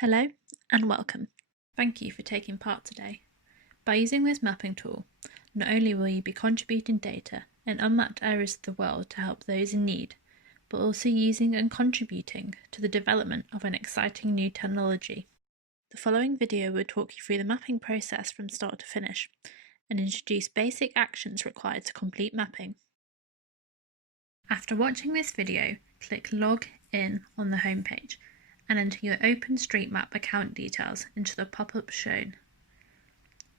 Hello and welcome. Thank you for taking part today. By using this mapping tool, not only will you be contributing data in unmapped areas of the world to help those in need, but also using and contributing to the development of an exciting new technology. The following video will talk you through the mapping process from start to finish and introduce basic actions required to complete mapping. After watching this video, click Log In on the homepage and enter your OpenStreetMap account details into the pop-up shown.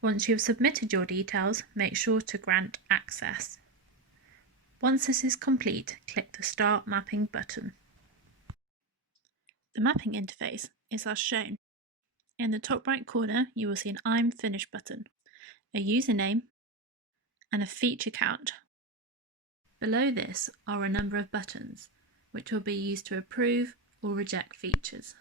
Once you have submitted your details, make sure to grant access. Once this is complete, click the Start Mapping button. The mapping interface is as shown. In the top right corner, you will see an I'm finished button, a username, and a feature count. Below this are a number of buttons, which will be used to approve or reject features.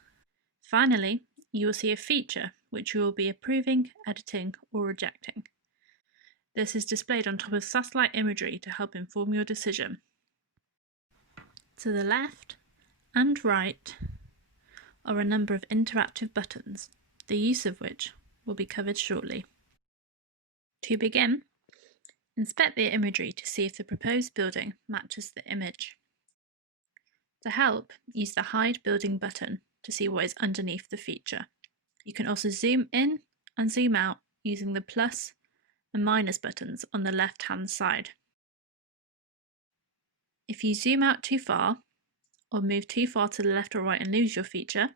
Finally, you will see a feature which you will be approving, editing, or rejecting. This is displayed on top of satellite imagery to help inform your decision. To the left and right are a number of interactive buttons, the use of which will be covered shortly. To begin, inspect the imagery to see if the proposed building matches the image. To help, use the Hide Building button to see what is underneath the feature. You can also zoom in and zoom out using the plus and minus buttons on the left-hand side. If you zoom out too far or move too far to the left or right and lose your feature,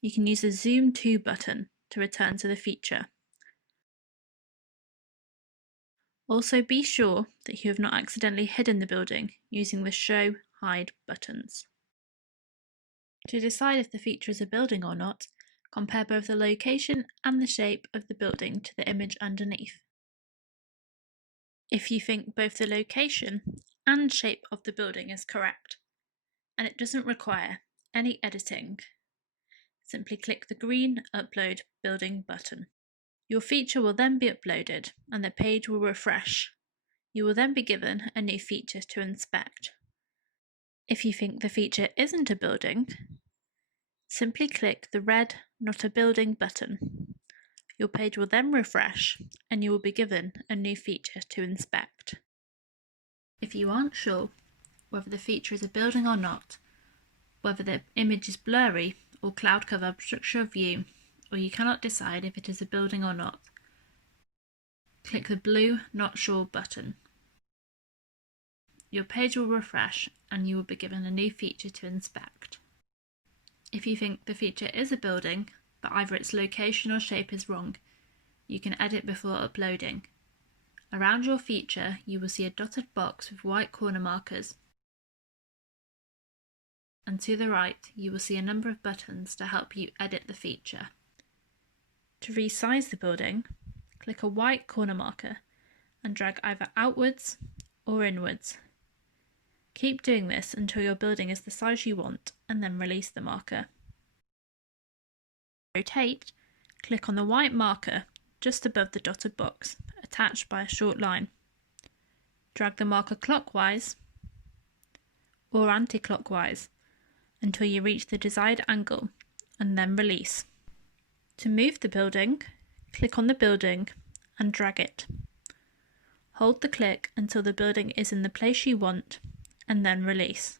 you can use the Zoom To button to return to the feature. Also, be sure that you have not accidentally hidden the building using the Show Hide buttons. To decide if the feature is a building or not, compare both the location and the shape of the building to the image underneath. If you think both the location and shape of the building is correct, and it doesn't require any editing, simply click the green Upload Building button. Your feature will then be uploaded and the page will refresh. You will then be given a new feature to inspect. If you think the feature isn't a building, simply click the red Not a Building button. Your page will then refresh and you will be given a new feature to inspect. If you aren't sure whether the feature is a building or not, whether the image is blurry or cloud cover obstructs your view, or you cannot decide if it is a building or not, click the blue Not Sure button. Your page will refresh and you will be given a new feature to inspect. If you think the feature is a building, but either its location or shape is wrong, you can edit before uploading. Around your feature, you will see a dotted box with white corner markers. And to the right, you will see a number of buttons to help you edit the feature. To resize the building, click a white corner marker and drag either outwards or inwards. Keep doing this until your building is the size you want and then release the marker. To rotate, click on the white marker just above the dotted box, attached by a short line. Drag the marker clockwise or anti-clockwise until you reach the desired angle and then release. To move the building, click on the building and drag it. Hold the click until the building is in the place you want and then release.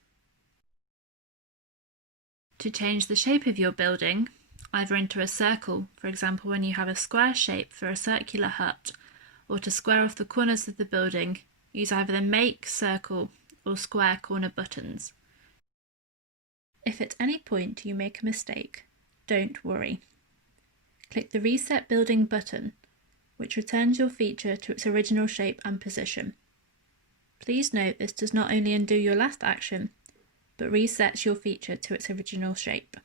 To change the shape of your building, either into a circle, for example when you have a square shape for a circular hut, or to square off the corners of the building, use either the Make, Circle or Square corner buttons. If at any point you make a mistake, don't worry. Click the Reset Building button, which returns your feature to its original shape and position. Please note this does not only undo your last action, but resets your feature to its original shape.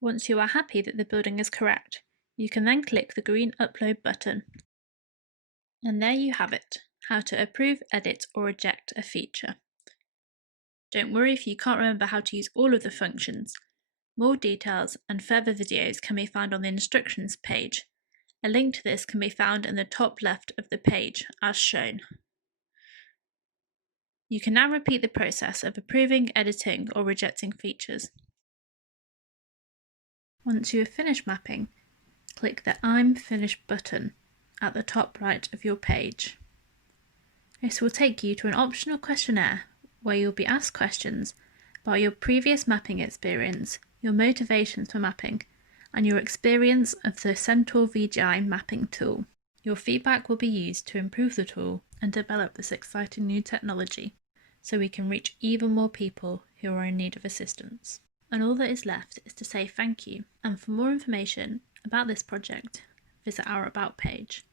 Once you are happy that the building is correct, you can then click the green Upload button. And there you have it, how to approve, edit or reject a feature. Don't worry if you can't remember how to use all of the functions. More details and further videos can be found on the instructions page. A link to this can be found in the top left of the page, as shown. You can now repeat the process of approving, editing or rejecting features. Once you have finished mapping, click the I'm Finished button at the top right of your page. This will take you to an optional questionnaire where you'll be asked questions about your previous mapping experience, your motivations for mapping, and your experience of the Centaur VGI mapping tool. Your feedback will be used to improve the tool and develop this exciting new technology so we can reach even more people who are in need of assistance. And all that is left is to say thank you, and for more information about this project, visit our About page.